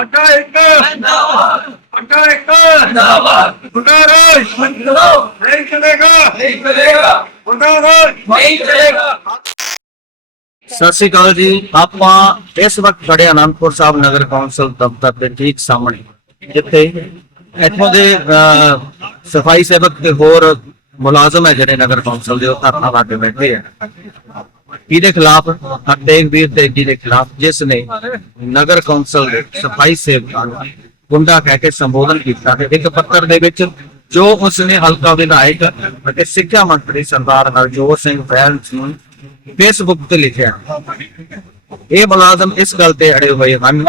ਅੱਡਾ ਇੱਕ ਜਿੰਦਾਬਾਦ। ਅੱਡਾ ਇੱਕ ਜਿੰਦਾਬਾਦ। ਗੁੰਡਾ ਰਾਜ। ਬੰਦੋ ਨਹੀਂ ਚਲੇਗਾ। ਨਹੀਂ ਚਲੇਗਾ। ਗੁੰਡਾ ਰਾਜ। ਨਹੀਂ ਚਲੇਗਾ। ਸਤਿ ਸ਼੍ਰੀ ਅਕਾਲ ਜੀ। ਆਪਾਂ ਇਸ ਵਕਤ ਖੜੇ ਹਾਂ ਅਨੰਦਪੁਰ ਸਾਹਿਬ ਨਗਰ ਕੌਂਸਲ ਦਫ਼ਤਰ ਦੇ ਠੀਕ ਸਾਹਮਣੇ ਜਿੱਥੇ ਇੱਥੋਂ ਦੇ ਸਫ਼ਾਈ ਸੇਵਕ ਤੇ ਹੋਰ ਮੁਲਾਜ਼ਮ ਹੈ ਜਿਹੜੇ ਨਗਰ ਕੌਂਸਲ ਦੇ ਉਹ ਧਰਨਾ ਲਾ ਕੇ ਬੈਠੇ ਆ। ਕਿਹਦੇ ਖਿਲਾਫ ਹਰਤੇਗਵੀਰ ਤੇਗੀ ਦੇ ਖਿਲਾਫ ਜਿਸ ਨੇ ਨਗਰ ਕੌਂਸਲ ਦੇ ਸਫ਼ਾਈ ਸੇਵਕਾਂ ਨੂੰ ਗੁੰਡਾ ਕਹਿ ਕੇ ਸੰਬੋਧਨ ਕੀਤਾ ਤੇ ਇੱਕ ਪੱਤਰ ਦੇ ਵਿੱਚ ਜੋ ਉਸਨੇ ਹਲਕਾ ਵਿਧਾਇਕ ਅਤੇ ਸਿੱਖਿਆ ਮੰਤਰੀ ਸਰਦਾਰ ਹਰਜੋਤ ਸਿੰਘ ਬੈਂਸ ਨੂੰ ਫੇਸਬੁੱਕ ਤੇ ਲਿਖਿਆ ਇਹ ਮੁਲਾਜ਼ਮ ਇਸ ਗੱਲ ਤੇ ਅੜੇ ਹੋਏ ਹਨ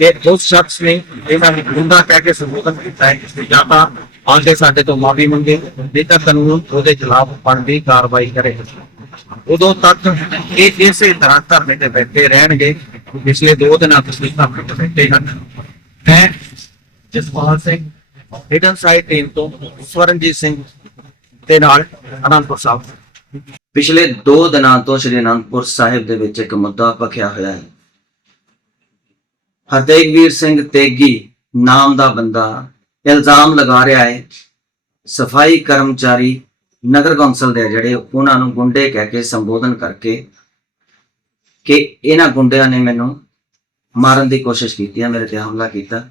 ਕਿ ਉਸ ਸ਼ਖਸ ਨੇ ਇਹਨਾਂ ਨੂੰ ਗੁੰਡਾ ਕਹਿ ਕੇ ਸੰਬੋਧਨ ਕੀਤਾ ਹੈ ਜਾਂ ਤਾਂ ਆਂਦੇ ਸਾਡੇ ਤੋਂ ਮਾਫੀ ਮੰਗੇ ਨਹੀਂ ਤਾਂ ਕਾਨੂੰਨ ਉਹਦੇ ਖਿਲਾਫ ਬਣਦੀ ਕਾਰਵਾਈ ਕਰੇ ਉਦੋਂ ਤੱਕ ਇਹ ਇਸੇ ਤਰ੍ਹਾਂ ਧਰਨੇ ਤੇ ਬੈਠੇ ਰਹਿਣਗੇ, ਪਿਛਲੇ ਦੋ ਦਿਨਾਂ ਤੋਂ ਧਰਨੇ ਤੇ ਬੈਠੇ ਹਨ। ਮੈਂ Jaspal Singh hidden side team ਤੋਂ ਸਵਰਨਜੀਤ ਸਿੰਘ ਦੇ ਨਾਲ ਅਨੰਦਪੁਰ ਸਾਹਿਬ। ਪਿਛਲੇ 2 ਦਿਨਾਂ ਤੋਂ ਸ਼੍ਰੀ ਅਨੰਦਪੁਰ ਸਾਹਿਬ ਦੇ ਵਿੱਚ ਇੱਕ ਮੁੱਦਾ ਪਖਿਆ ਹੋਇਆ ਹੈ। ਹਰਤੇਗਵੀਰ ਸਿੰਘ ਤੇਗੀ ਨਾਮ ਦਾ ਬੰਦਾ ਇਲਜ਼ਾਮ ਲਗਾ ਰਿਹਾ ਹੈ, ਸਫ਼ਾਈ ਕਰਮਚਾਰੀ ਨਗਰ ਕੌਂਸਲ ਦੇ ਜਿਹੜੇ, ਉਹਨਾਂ ਨੂੰ ਗੁੰਡੇ ਕਹਿ ਕੇ, ਸੰਬੋਧਨ ਕਰਕੇ ਕਿ ਇਹਨਾਂ ਗੁੰਡਿਆਂ ਨੇ ਮੈਨੂੰ ਮਾਰਨ ਦੀ ਕੋਸ਼ਿਸ਼ ਕੀਤੀ ਹੈ ਮੇਰੇ ਤੇ ਹਮਲਾ ਕੀਤਾ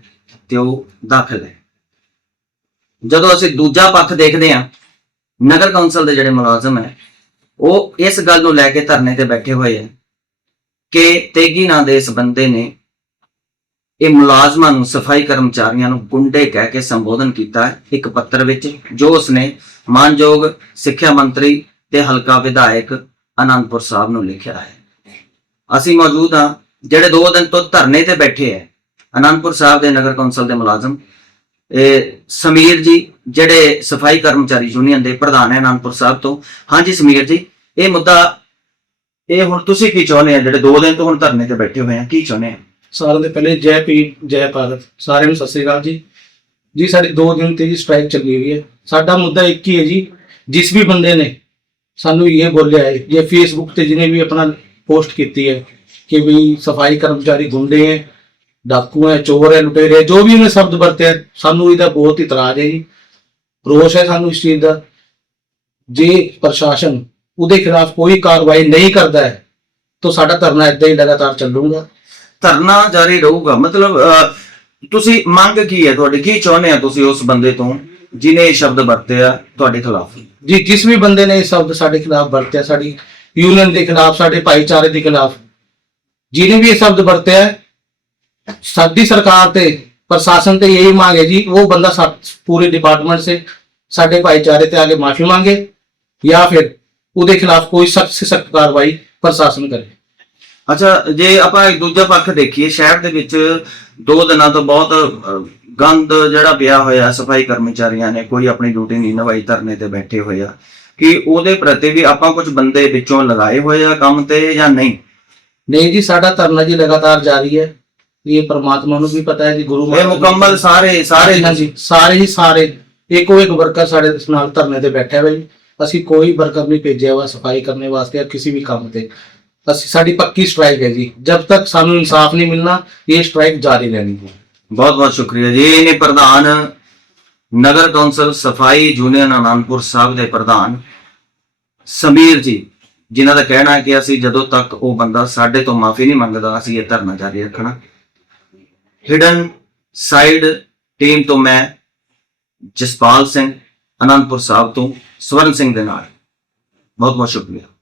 ਤੇ ਉਹ ਦਾਖਲ ਹੈ ਜਦੋਂ ਅਸੀਂ ਦੂਜਾ ਪੱਖ ਦੇਖਦੇ ਹਾਂ ਨਗਰ ਕੌਂਸਲ ਦੇ ਜਿਹੜੇ ਮੁਲਾਜ਼ਮ ਹੈ, ਉਹ ਇਸ ਗੱਲ ਨੂੰ ਲੈ ਕੇ ਧਰਨੇ ਤੇ ਬੈਠੇ ਹੋਏ ਹੈ ਕਿ ਤੇਗੀ ਨਾਂ ਦੇ ਇਸ ਬੰਦੇ ਨੇ ਇਹ ਮੁਲਾਜ਼ਮਾਂ ਨੂੰ, ਸਫ਼ਾਈ ਕਰਮਚਾਰੀਆਂ ਨੂੰ ਗੁੰਡੇ ਕਹਿ ਕੇ ਸੰਬੋਧਨ ਕੀਤਾ ਇੱਕ ਪੱਤਰ ਵਿੱਚ, ਜੋ ਉਸਨੇ ਮਾਨਯੋਗ ਸਿੱਖਿਆ ਮੰਤਰੀ ਤੇ ਹਲਕਾ ਵਿਧਾਇਕ ਅਨੰਦਪੁਰ ਸਾਹਿਬ ਨੂੰ ਲਿਖਿਆ ਹੈ। ਅਸੀਂ ਮੌਜੂਦ ਹਾਂ, ਜਿਹੜੇ ਦੋ ਦਿਨ ਤੋਂ ਧਰਨੇ ਤੇ ਬੈਠੇ ਹੈ, ਅਨੰਦਪੁਰ ਸਾਹਿਬ ਦੇ ਨਗਰ ਕੌਂਸਲ ਦੇ ਮੁਲਾਜ਼ਮ। ਇਹ ਸਮੀਰ ਜੀ, ਜਿਹੜੇ ਸਫ਼ਾਈ ਕਰਮਚਾਰੀ ਯੂਨੀਅਨ ਦੇ ਪ੍ਰਧਾਨ ਹੈ ਅਨੰਦਪੁਰ ਸਾਹਿਬ ਤੋਂ। ਹਾਂਜੀ ਸਮੀਰ ਜੀ, ਇਹ ਮੁੱਦਾ, ਇਹ ਹੁਣ ਤੁਸੀਂ ਕੀ ਚਾਹੁੰਦੇ ਆ ਜਿਹੜੇ ਦੋ ਦਿਨ ਤੋਂ ਹੁਣ ਧਰਨੇ ਤੇ ਬੈਠੇ ਹੋਏ ਆ, ਕੀ ਚਾਹੁੰਦੇ ਆ ਸਾਰਿਆਂ ਦੇ ਪਹਿਲੇ ਜੈ ਪੀ ਜੈ ਭਾਰਤ। ਸਾਰਿਆਂ ਨੂੰ ਸਤਿ ਸ੍ਰੀ ਅਕਾਲ ਜੀ। ਜੀ, ਸਾਡੀ 2 ਦਿਨ ਤੇ ਜੀ ਸਟ੍ਰਾਈਕ ਚੱਲੀ ਹੋਈ ਹੈ। ਸਾਡਾ ਮੁੱਦਾ ਇੱਕ ਹੀ ਹੈ ਜੀ, ਜਿਸ ਵੀ ਬੰਦੇ ਨੇ ਸਾਨੂੰ ਇਹ ਬੋਲਿਆ ਹੈ, ਜਾਂ ਫੇਸਬੁੱਕ ਤੇ ਜਿਹਨੇ ਵੀ ਆਪਣਾ ਪੋਸਟ ਕੀਤੀ ਹੈ ਕਿ ਵੀ ਸਫ਼ਾਈ ਕਰਮਚਾਰੀ ਗੁੰਡੇ ਹੈ, ਡਾਕੂ ਹੈ, ਚੋਰ ਹੈ, ਲੁਟੇਰੇ ਜੋ ਵੀ ਉਹਨੇ ਸ਼ਬਦ ਵਰਤੇ ਸਾਨੂੰ ਇਹਦਾ ਬਹੁਤ ਇਤਰਾਜ਼ ਹੈ ਜੀ। ਰੋਸ਼ ਹੈ ਸਾਨੂੰ ਇਸ ਚੀਜ਼ ਦਾ। ਜੇ ਪ੍ਰਸ਼ਾਸਨ ਉਹਦੇ ਖਿਲਾਫ ਕੋਈ ਕਾਰਵਾਈ ਨਹੀਂ ਕਰਦਾ ਹੈ, ਤਾਂ ਸਾਡਾ ਧਰਨਾ ਇਦਾਂ ਹੀ ਲਗਾਤਾਰ ਚੱਲੂਗਾ। ਧਰਨਾ ਜਾਰੀ ਰਹੂਗਾ। ਮਤਲਬ ਤੁਸੀਂ ਮੰਗ ਕੀ ਹੈ? ਤੁਹਾਡੀ ਕੀ ਚਾਹੁੰਦੇ ਆ ਤੁਸੀਂ ਉਸ ਬੰਦੇ ਤੋਂ ਜਿਨੇ ਇਹ ਸ਼ਬਦ ਵਰਤੇ ਆ ਤੁਹਾਡੇ ਖਿਲਾਫ? ਜੀ, ਜਿਸ ਵੀ ਬੰਦੇ ਨੇ ਇਹ ਸ਼ਬਦ ਸਾਡੇ ਖਿਲਾਫ ਵਰਤਿਆ, ਸਾਡੀ ਯੂਨੀਅਨ ਦੇ ਖਿਲਾਫ, ਸਾਡੇ ਭਾਈਚਾਰੇ ਦੇ ਖਿਲਾਫ ਜਿਹਨੇ ਵੀ ਇਹ ਸ਼ਬਦ ਵਰਤਿਆ, ਸਾਡੀ ਸਰਕਾਰ ਤੇ, ਪ੍ਰਸ਼ਾਸਨ ਤੇ ਇਹੀ ਮੰਗ ਹੈ ਜੀ, ਉਹ ਬੰਦਾ ਪੂਰੇ ਡਿਪਾਰਟਮੈਂਟ ਸੇ ਸਾਡੇ ਭਾਈਚਾਰੇ ਤੇ ਆ ਕੇ ਮਾਫੀ ਮੰਗੇ ਜਾਂ ਫਿਰ ਉਹਦੇ ਖਿਲਾਫ ਕੋਈ ਸਖਤ ਸਖਤ ਕਾਰਵਾਈ ਪ੍ਰਸ਼ਾਸਨ ਕਰੇ। ਅੱਛਾ ਜੇ ਆਪਾਂ ਇੱਕ ਦੂਜਾ ਪੱਖ ਦੇਖੀਏ ਸ਼ਹਿਰ ਦੇ ਵਿੱਚ ਦੋ ਦਿਨਾਂ ਤੋਂ ਬਹੁਤ ਗੰਦ ਜਿਹੜਾ ਪਿਆ ਹੋਇਆ ਸਫ਼ਾਈ ਕਰਮਚਾਰੀਆਂ ਨੇ ਕੋਈ ਆਪਣੀ ਡਿਊਟੀ ਨਹੀਂ ਨਿਭਾਈ ਧਰਨੇ ਤੇ ਬੈਠੇ ਹੋਏ ਆ। ਕਿ ਉਹਦੇ ਪ੍ਰਤੀ ਵੀ ਆਪਾਂ ਕੁਝ ਬੰਦੇ ਵਿੱਚੋਂ ਲਗਾਏ ਹੋਏ ਆ ਕੰਮ ਤੇ ਜਾਂ ਨਹੀਂ? ਨਹੀਂ ਜੀ ਸਾਡਾ ਧਰਨਾ ਜੀ ਲਗਾਤਾਰ ਜਾਰੀ ਹੈ। ਇਹ ਪਰਮਾਤਮਾ ਨੂੰ ਵੀ ਪਤਾ ਹੈ ਜੀ ਗੁਰੂ ਇਹ ਮੁਕੰਮਲ ਸਾਰੇ ਸਾਰੇ ਹਾਂਜੀ ਸਾਰੇ ਹੀ ਸਾਰੇ ਇੱਕੋ ਇੱਕ ਵਰਕਰ ਸਾਡੇ ਨਾਲ ਧਰਨੇ ਤੇ ਬੈਠਾ ਹੋਇਆ ਜੀ। ਅਸੀਂ ਕੋਈ ਵਰਕਰ ਨਹੀਂ ਭੇਜਿਆ ਵਾ ਸਫ਼ਾਈ ਕਰਨੇ ਵਾਸਤੇ ਜਾਂ ਕਿਸੇ ਵੀ ਕੰਮ ਤੇ। ਅਸੀਂ ਸਾਡੀ ਪੱਕੀ ਸਟ੍ਰਾਈਕ ਹੈ ਜੀ। ਜਦ ਤੱਕ ਸਾਨੂੰ ਇਨਸਾਫ ਨਹੀਂ ਮਿਲਣਾ, ਇਹ ਸਟ੍ਰਾਈਕ ਜਾਰੀ ਰਹਿਣੀ ਹੈ। ਬਹੁਤ ਬਹੁਤ ਸ਼ੁਕਰੀਆ ਜੀ। ਇਹ ਨੇ ਪ੍ਰਧਾਨ ਨਗਰ ਕੌਂਸਲ ਸਫ਼ਾਈ ਯੂਨੀਅਨ ਆਨੰਦਪੁਰ ਸਾਹਿਬ ਦੇ ਪ੍ਰਧਾਨ ਸਮੀਰ ਜੀ, ਜਿਨ੍ਹਾਂ ਦਾ ਕਹਿਣਾ ਹੈ ਕਿ ਅਸੀਂ ਜਦੋਂ ਤੱਕ ਉਹ ਬੰਦਾ ਸਾਡੇ ਤੋਂ ਮਾਫੀ ਨਹੀਂ ਮੰਗਦਾ, ਅਸੀਂ ਇਹ ਧਰਨਾ ਜਾਰੀ ਰੱਖਣਾ। ਹਿਡਨ ਸਾਈਡ ਟੀਮ ਤੋਂ ਮੈਂ ਜਸਪਾਲ ਸਿੰਘ ਅਨੰਦਪੁਰ ਸਾਹਿਬ ਤੋਂ ਸਵਰਨ ਸਿੰਘ ਦੇ ਨਾਲ। ਬਹੁਤ ਬਹੁਤ ਸ਼ੁਕਰੀਆ।